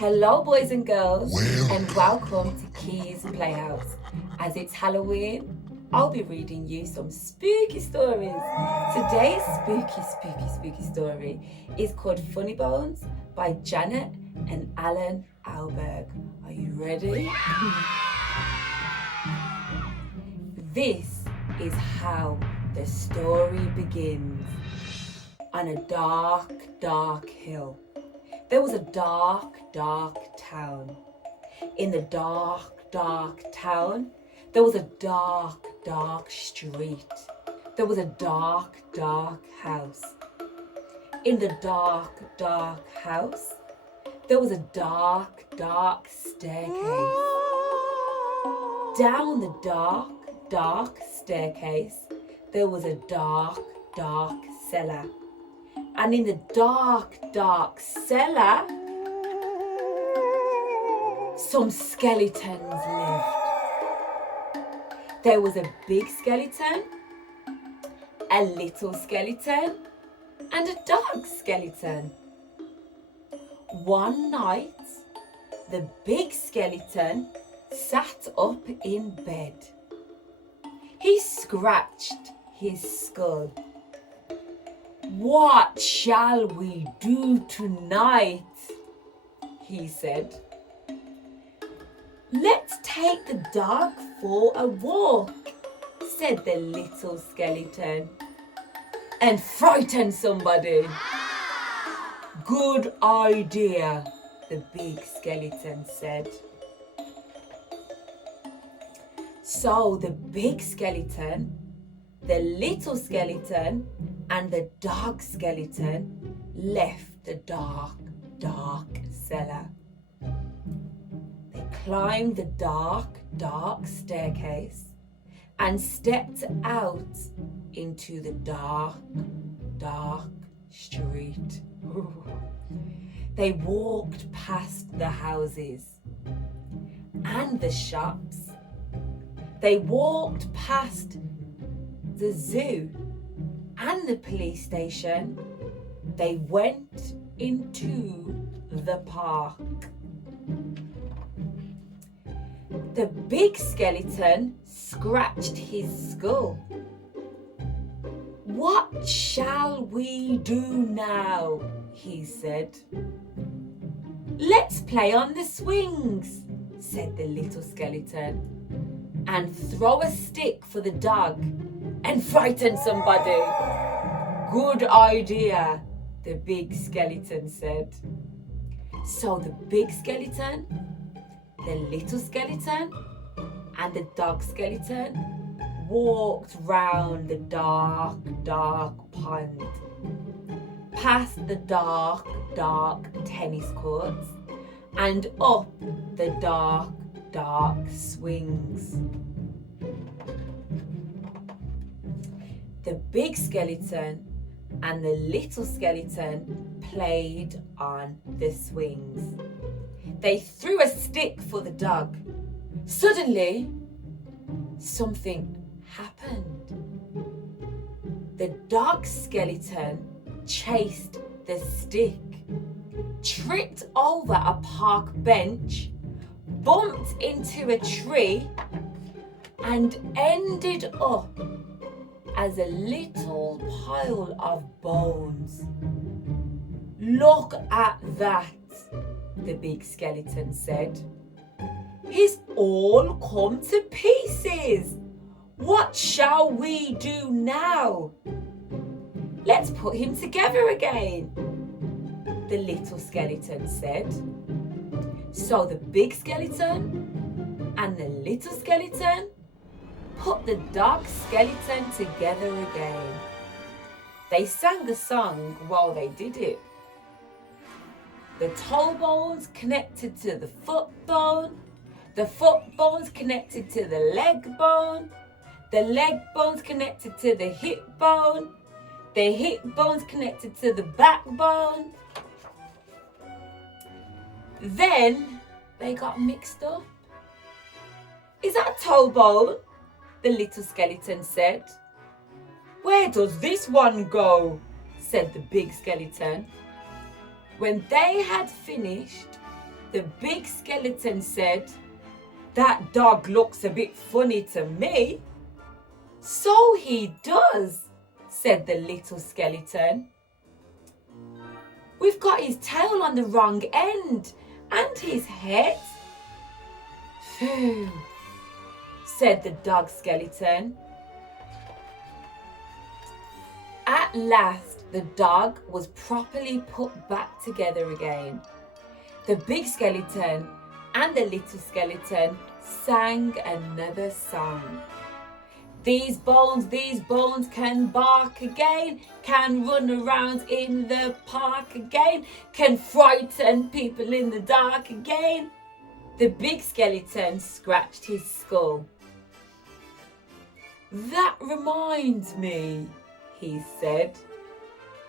Hello boys and girls, and welcome to Key's Playhouse. As it's Halloween, I'll be reading you some spooky stories. Today's spooky story is called Funnybones by Janet and Ahlberg Allan. Are you ready? This is how the story begins. On a dark hill, there was a dark town. In the dark town, there was a dark street. There was a dark house. In the dark house, there was a dark staircase. Down the dark staircase, there was a dark cellar. And in the dark cellar, some skeletons lived. There was a big skeleton, a little skeleton, and a dog skeleton. One night, the big skeleton sat up in bed. He scratched his skull. "What shall we do tonight?" he said. "Let's take the dog for a walk," said the little skeleton. "And frighten somebody." "Good idea," the big skeleton said. So the big skeleton, the little skeleton, and the dog skeleton left the dark cellar. They climbed the dark staircase and stepped out into the dark street. They walked past the houses and the shops. They walked past the zoo and the police station. They went into the park. The big skeleton scratched his skull. "What shall we do now?" he said. "Let's play on the swings," said the little skeleton, "and throw a stick for the dog and frighten somebody." "Good idea," the big skeleton said. So the big skeleton, the little skeleton, and the dog skeleton walked round the dark pond, past the dark tennis courts, and up the dark swings. The big skeleton and the little skeleton played on the swings. They threw a stick for the dog. Suddenly, something happened. The dog skeleton chased the stick, tripped over a park bench, bumped into a tree, and ended up as a little pile of bones. "Look at that," the big skeleton said. "He's all come to pieces. What shall we do now?" "Let's put him together again," the little skeleton said. So the big skeleton and the little skeleton put the dog skeleton together again. They sang a song while they did it. The toe bones connected to the foot bone bones connected to the leg bones connected to the hip bones connected to the backbone. Then they got mixed up. "Is that a toe bone?" the little skeleton said. "Where does this one go?" said the big skeleton. When they had finished, The big skeleton said, "That dog looks a bit funny to me." "So he does," said the little skeleton. "We've got his tail on the wrong end and his head." "Phew," said the dog skeleton. At last, the dog was properly put back together again. The big skeleton and the little skeleton sang another song. These bones can bark again, can run around in the park again, can frighten people in the dark again." The big skeleton scratched his skull. "That reminds me," he said.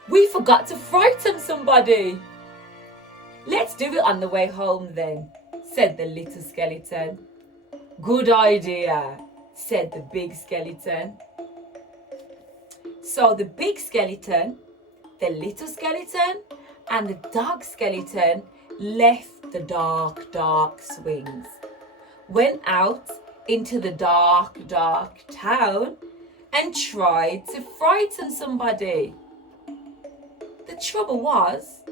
"We forgot to frighten somebody." "Let's do it on the way home then," said the little skeleton. "Good idea," said the big skeleton. So the big skeleton, the little skeleton, and the dog skeleton left the dark swings, went out into the dark town, and tried to frighten somebody. The trouble was,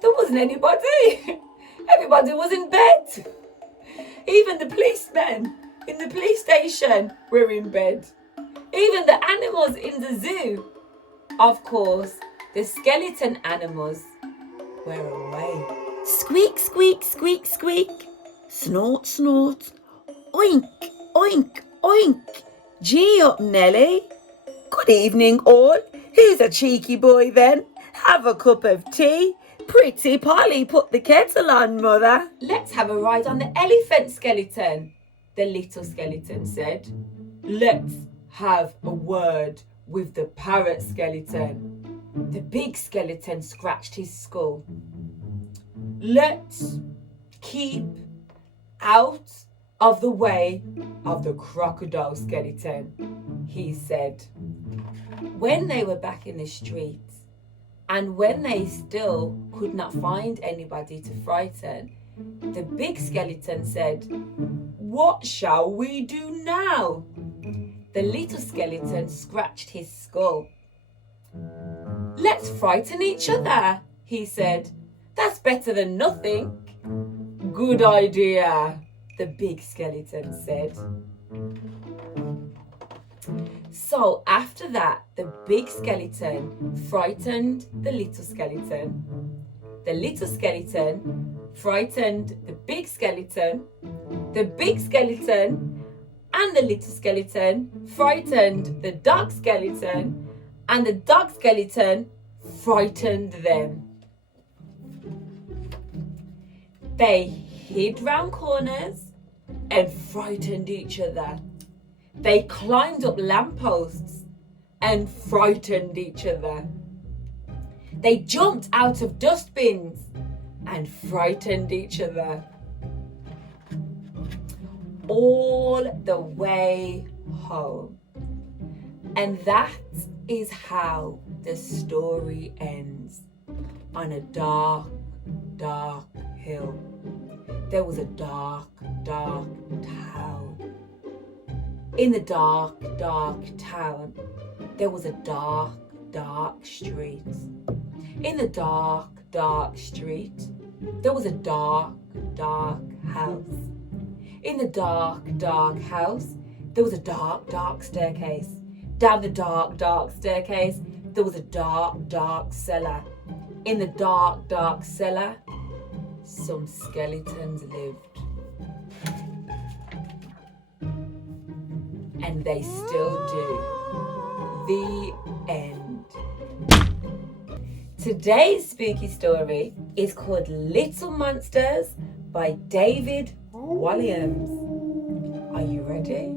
there wasn't anybody. Everybody was in bed. Even the policemen in the police station were in bed. Even the animals in the zoo. Of course, the skeleton animals were away. Squeak, squeak, squeak, squeak. Snort, snort. Oink, oink, oink. Gee up, Nelly. Good evening, all. Who's a cheeky boy then? Have a cup of tea. Pretty Polly, put the kettle on, mother. "Let's have a ride on the elephant skeleton," the little skeleton said. "Let's have a word with the parrot skeleton." The big skeleton scratched his skull. "Let's keep out of the way of the crocodile skeleton," he said. When they were back in the street, and when they still could not find anybody to frighten, the big skeleton said, "What shall we do now?" The little skeleton scratched his skull. "Let's frighten each other," he said. "That's better than nothing." "Good idea," the big skeleton said. So after that, the big skeleton frightened the little skeleton. The little skeleton frightened the big skeleton. The big skeleton and the little skeleton frightened the dog skeleton. And the dog skeleton frightened them. They hid round corners and frightened each other. They climbed up lampposts and frightened each other. They jumped out of dustbins and frightened each other. All the way home. And that is how the story ends. On a dark hill. There was a dark town. In the dark town, there was a dark street. In the dark street, there was a dark house. In the dark house, there was a dark staircase. Down the dark staircase, there was a dark cellar. In the dark cellar, some skeletons lived. And they still do. The end. Today's spooky story is called Little Monsters by David Walliams. Are you ready?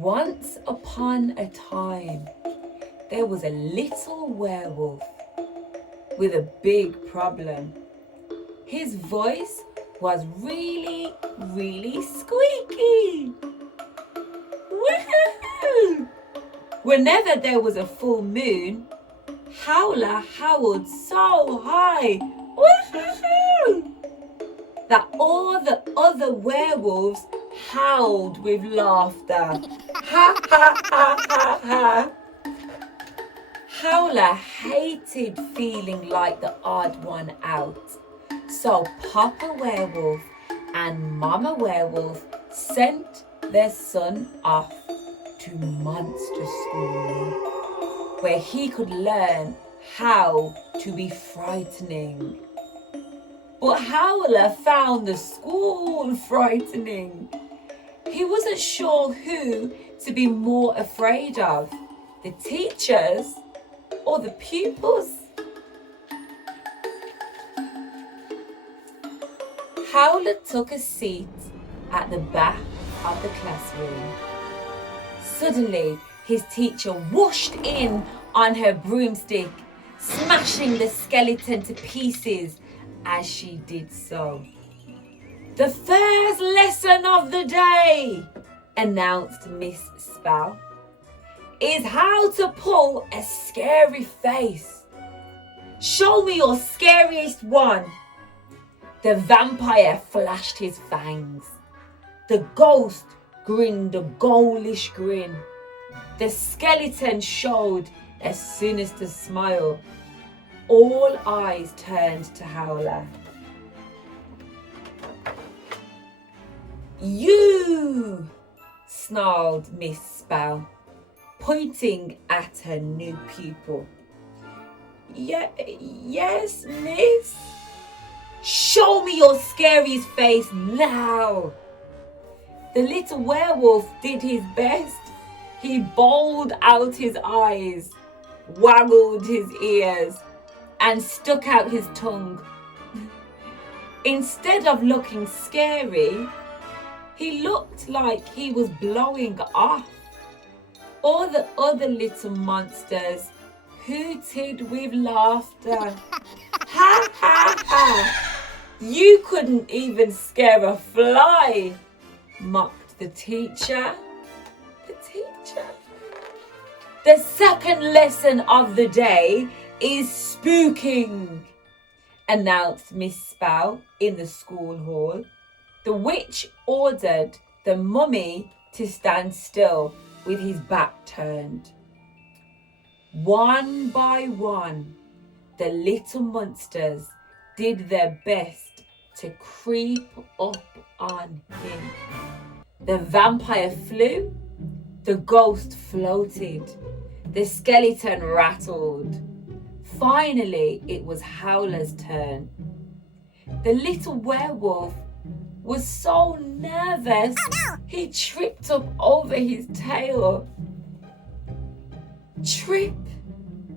Once upon a time, there was a little werewolf with a big problem. His voice was really squeaky. Woohoo! Whenever there was a full moon, Howler howled so high, woohoo, that all the other werewolves howled with laughter. Ha ha ha ha ha. Howler hated feeling like the odd one out, so Papa Werewolf and Mama Werewolf sent their son off to monster school, where he could learn how to be frightening. But Howler found the school frightening. He wasn't sure who to be more afraid of, the teachers or the pupils. Howler took a seat at the back of the classroom. Suddenly, his teacher whooshed in on her broomstick, smashing the skeleton to pieces as she did so. "The first lesson of the day," announced Miss Spell, "is how to pull a scary face. Show me your scariest one." The vampire flashed his fangs. The ghost grinned a ghoulish grin. The skeleton showed a sinister smile. All eyes turned to Howler. "You!" snarled Miss Spell, pointing at her new pupil. Yes, miss." "Show me your scariest face now." The little werewolf did his best. He bawled out his eyes, waggled his ears, and stuck out his tongue. Instead of looking scary, he looked like he was blowing off. All the other little monsters hooted with laughter. "Ha ha ha! You couldn't even scare a fly," mocked the teacher. "The second lesson of the day is spooking," announced Miss Spell in the school hall. The witch ordered the mummy to stand still with his back turned. One by one, the little monsters did their best to creep up on him. The vampire flew, the ghost floated, the skeleton rattled. Finally, it was Howler's turn. The little werewolf was so nervous, he tripped up over his tail. Trip!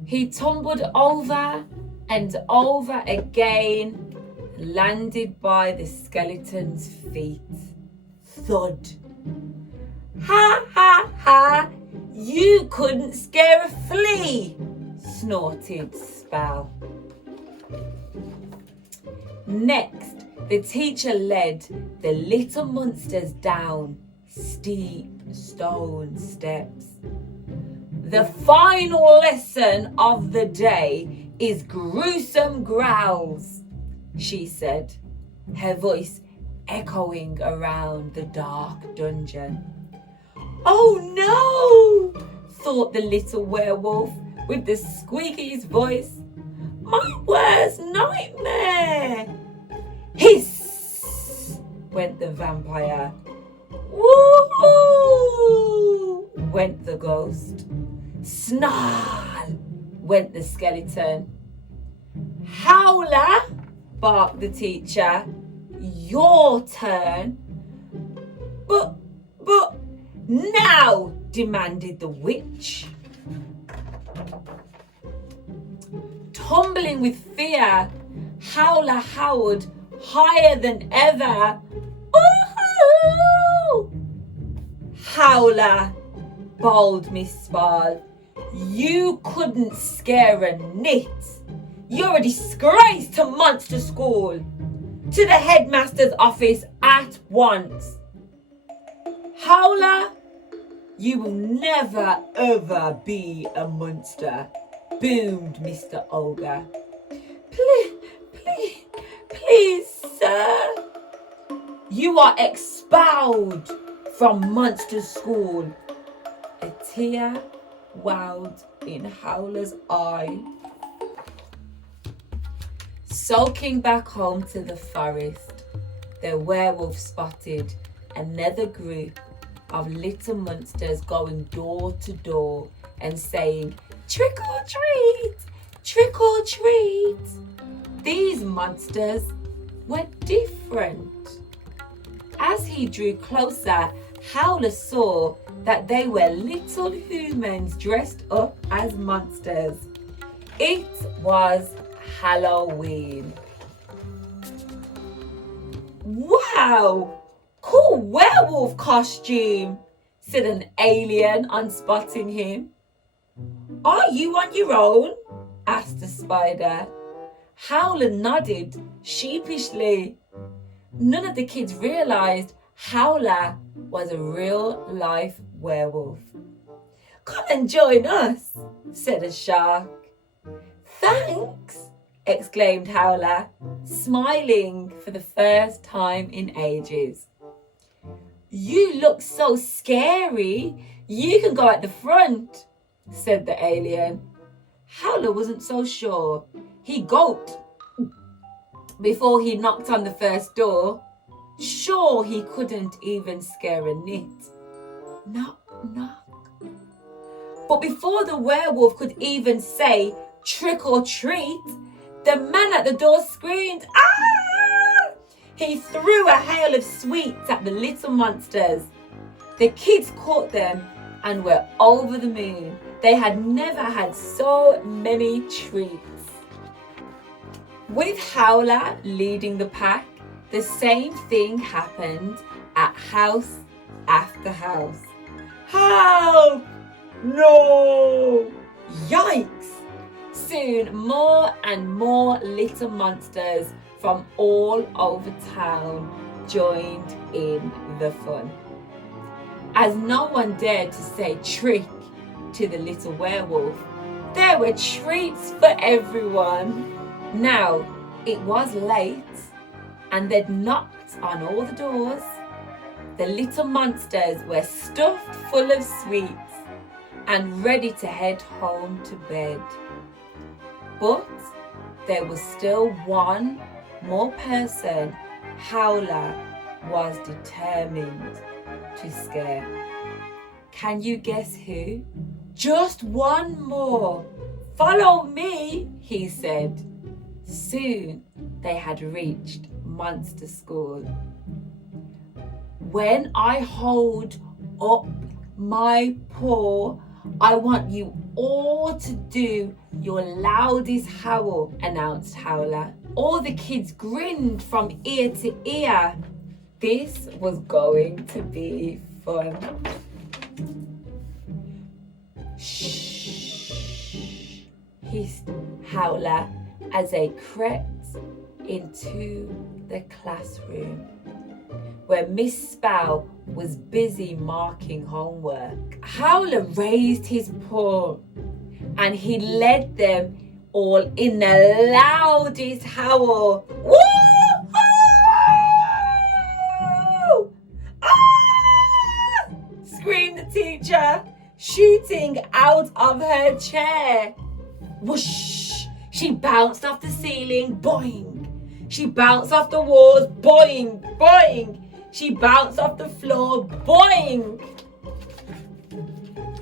He tumbled over and over again, landed by the skeleton's feet. Thud. "Ha ha ha! You couldn't scare a flea!" snorted Spell. Next, the teacher led the little monsters down steep stone steps. "The final lesson of the day is gruesome growls," she said, her voice echoing around the dark dungeon. "Oh no!" thought the little werewolf with the squeakiest voice. "My worst nightmare!" "Hiss!" went the vampire. "Woo!" went the ghost. "Snarl!" went the skeleton. "Howler!" barked the teacher. "Your turn." But now!" demanded the witch. Tumbling with fear, Howler howled higher than ever. "Ooh!" "Howler," bawled Miss Spall, "you couldn't scare a nit. You're a disgrace to monster school. To the headmaster's office at once." "Howler, you will never ever be a monster," boomed Mr. Ogre. Please, sir. You are expelled from Monster School. A tear welled in Howler's eye. Sulking back home to the forest, the werewolf spotted another group of little monsters going door to door and saying, "Trick or treat, trick or treat." These monsters were different. As he drew closer, Howler saw that they were little humans dressed up as monsters. It was Halloween. "Wow, cool werewolf costume," said an alien on spotting him. "Are you on your own?" asked the spider. Howler nodded sheepishly. None of the kids realized Howler was a real-life werewolf. "Come and join us," said a shark. "Thanks," exclaimed Howler, smiling for the first time in ages. "You look so scary. You can go at the front," said the alien. Howler wasn't so sure. He gulped before he knocked on the first door. Sure, he couldn't even scare a nit. Knock, knock. But before the werewolf could even say trick or treat, the man at the door screamed, "Ah!" He threw a hail of sweets at the little monsters. The kids caught them and were over the moon. They had never had so many treats. With Howler leading the pack, the same thing happened at house after house. "Help! No! Yikes!" Soon more and more little monsters from all over town joined in the fun. As no one dared to say trick to the little werewolf, there were treats for everyone. Now, it was late, and they'd knocked on all the doors. The little monsters were stuffed full of sweets and ready to head home to bed. But there was still one more person Howler was determined to scare. Can you guess who? "Just one more. Follow me," he said. Soon they had reached Monster School. "When I hold up my paw, I want you all to do your loudest howl," announced Howler. All the kids grinned from ear to ear. This was going to be fun. "Shh," hissed Howler as they crept into the classroom where Miss Spow was busy marking homework. Howler raised his paw and he led them all in the loudest howl. "Woo! Ah!" screamed the teacher, shooting out of her chair. Whoosh! She bounced off the ceiling, boing! She bounced off the walls, boing, boing! She bounced off the floor, boing!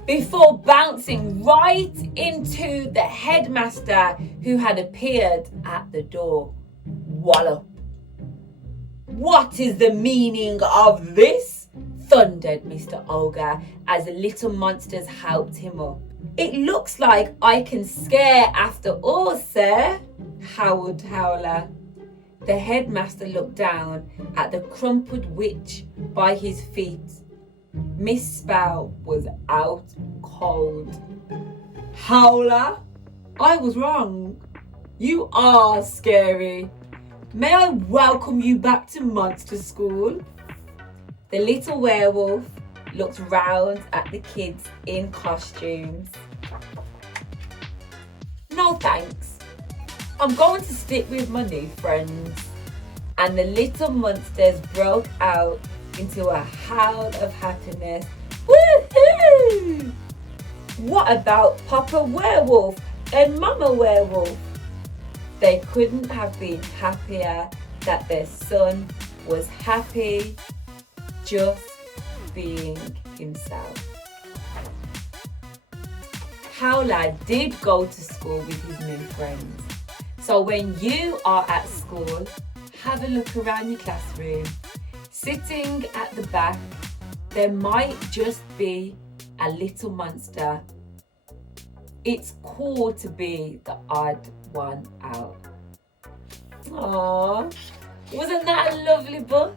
Before bouncing right into the headmaster who had appeared at the door. Wallop! "What is the meaning of this?" thundered Mr. Ogre as the little monsters helped him up. "It looks like I can scare after all, sir," howled Howler. The headmaster looked down at the crumpled witch by his feet. Miss Spow was out cold. "Howler, I was wrong. You are scary. May I welcome you back to Monster School?" The little werewolf looked round at the kids in costumes. No thanks. I'm going to stick with my new friends. And the little monsters broke out into a howl of happiness. Woohoo! What about Papa Werewolf and Mama Werewolf? They couldn't have been happier that their son was happy just being himself. Howler did go to school with his new friends. So when you are at school, have a look around your classroom. Sitting at the back, there might just be a little monster. It's cool to be the odd one out. Aww, wasn't that a lovely book?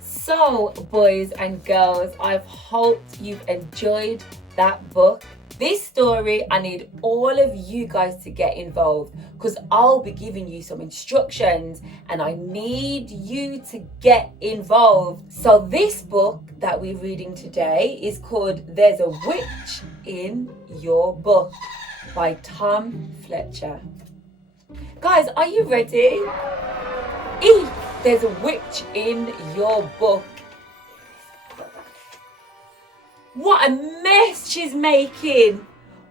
So, boys and girls, I hope you've enjoyed that book. This story, I need all of you guys to get involved because I'll be giving you some instructions and I need you to get involved. So this book that we're reading today is called There's a Witch in Your Book by Tom Fletcher. Guys, are you ready? There's a witch in your book. What a mess she's making.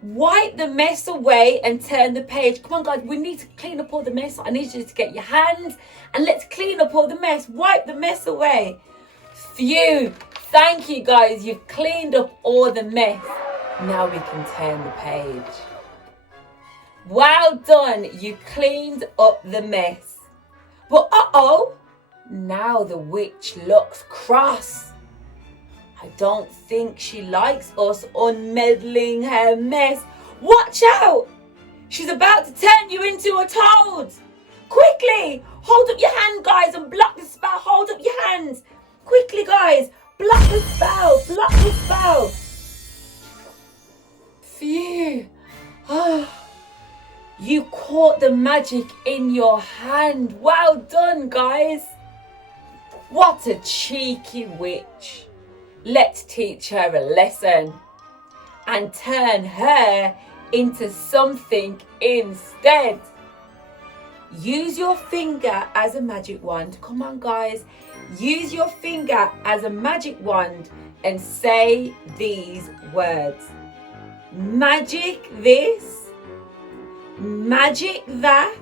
Wipe the mess away and turn the page. Come on, guys, we need to clean up all the mess. I need you to get your hands and let's clean up all the mess. Wipe the mess away. Phew. Thank you, guys. You've cleaned up all the mess. Now we can turn the page. Well done. You cleaned up the mess. But now the witch looks cross. I don't think she likes us unmeddling her mess. Watch out! She's about to turn you into a toad. Quickly, hold up your hand, guys, and block the spell. Hold up your hands. Quickly, guys, block the spell. Block the spell. Phew. You caught the magic in your hand. Well done, guys. What a cheeky witch. Let's teach her a lesson and turn her into something instead. Use your finger as a magic wand. Come on, guys. Use your finger as a magic wand and say these words. Magic this. Magic that.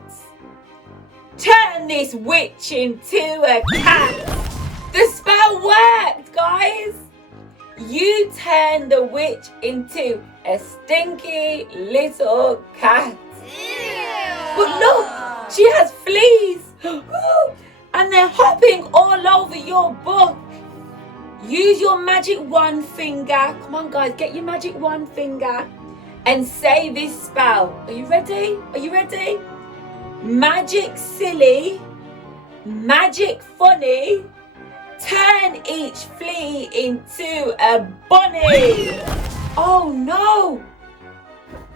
Turn this witch into a cat. The spell worked, guys. You turn the witch into a stinky little cat. Ew. But look, she has fleas. And they're hopping all over your book. Use your magic wand finger. Come on, guys, get your magic wand finger and say this spell. Are you ready? Are you ready? Magic silly, magic funny. Turn each flea into a bunny. Oh no!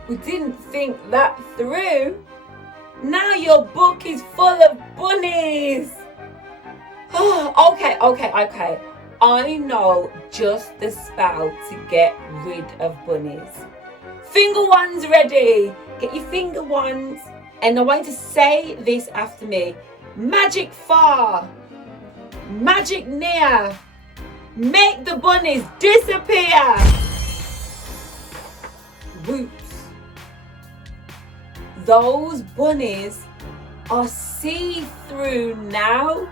We didn't think that through. Now your book is full of bunnies. Oh, okay. I know just the spell to get rid of bunnies. Finger wands ready. Get your finger wands. And I want you to say this after me. Magic far. Magic near. Make the bunnies disappear. Whoops. Those bunnies are see-through now,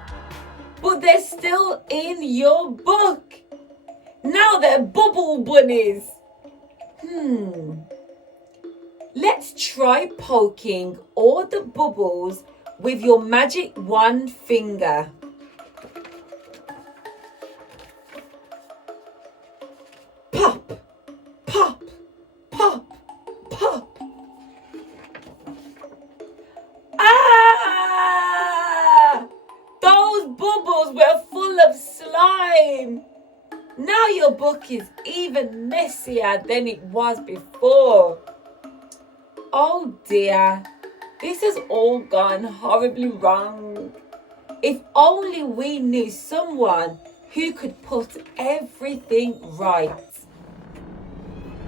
but they're still in your book. Now they're bubble bunnies. Let's try poking all the bubbles with your magic wand finger. Pop, pop, pop, pop. Ah! Those bubbles were full of slime. Now your book is even messier than it was before. Oh dear, this has all gone horribly wrong. If only we knew someone who could put everything right.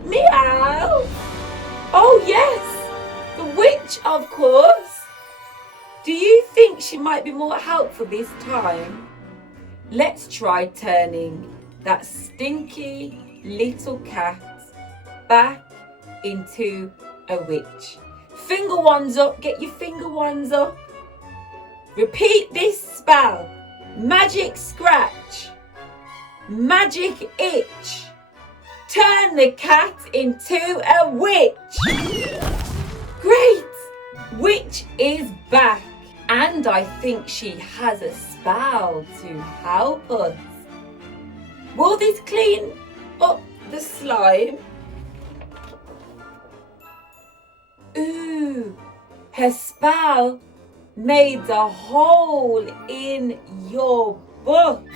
Meow! Oh yes, The witch, of course. Do you think she might be more helpful this time? Let's try turning that stinky little cat back into a witch. Finger wands up, get your finger wands up. Repeat this spell. Magic scratch, magic itch. Turn the cat into a witch. Great! Witch is back, and I think she has a spell to help us. Will this clean up the slime? Ooh, her spell made a hole in your book.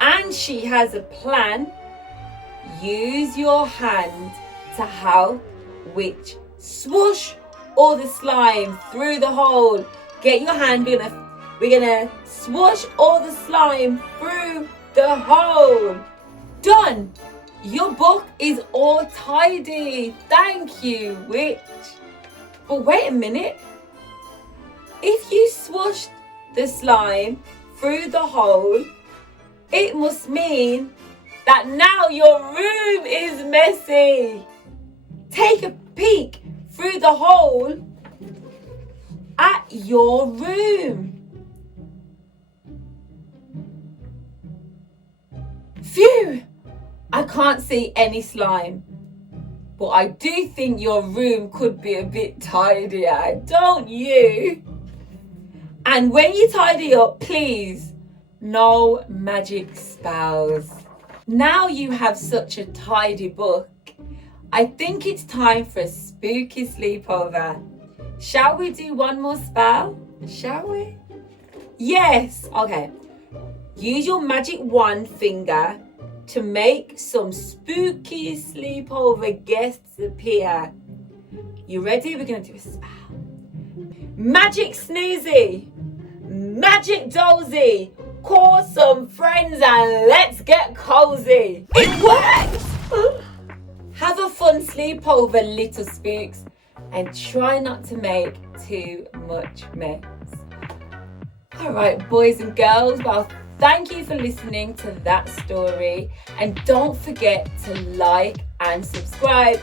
And she has a plan. Use your hand to help witch swoosh all the slime through the hole. Get your hand, we're gonna swoosh all the slime through the hole. Done! Your book is all tidy. Thank you, witch. But wait a minute. If you swooshed the slime through the hole, it must mean that now your room is messy. Take a peek through the hole at your room. Phew! I can't see any slime, but I do think your room could be a bit tidier, don't you? And when you tidy up, please, no magic spells. Now you have such a tidy book, I think it's time for a spooky sleepover. Shall we do one more spell? Shall we? Yes, okay. Use your magic wand finger to make some spooky sleepover guests appear. You ready? We're going to do a spell. Magic Snoozy, Magic Dozy, call some friends and let's get cozy. It worked! Have a fun sleepover, little spooks, and try not to make too much mess. All right, boys and girls, well, thank you for listening to that story, and don't forget to like and subscribe.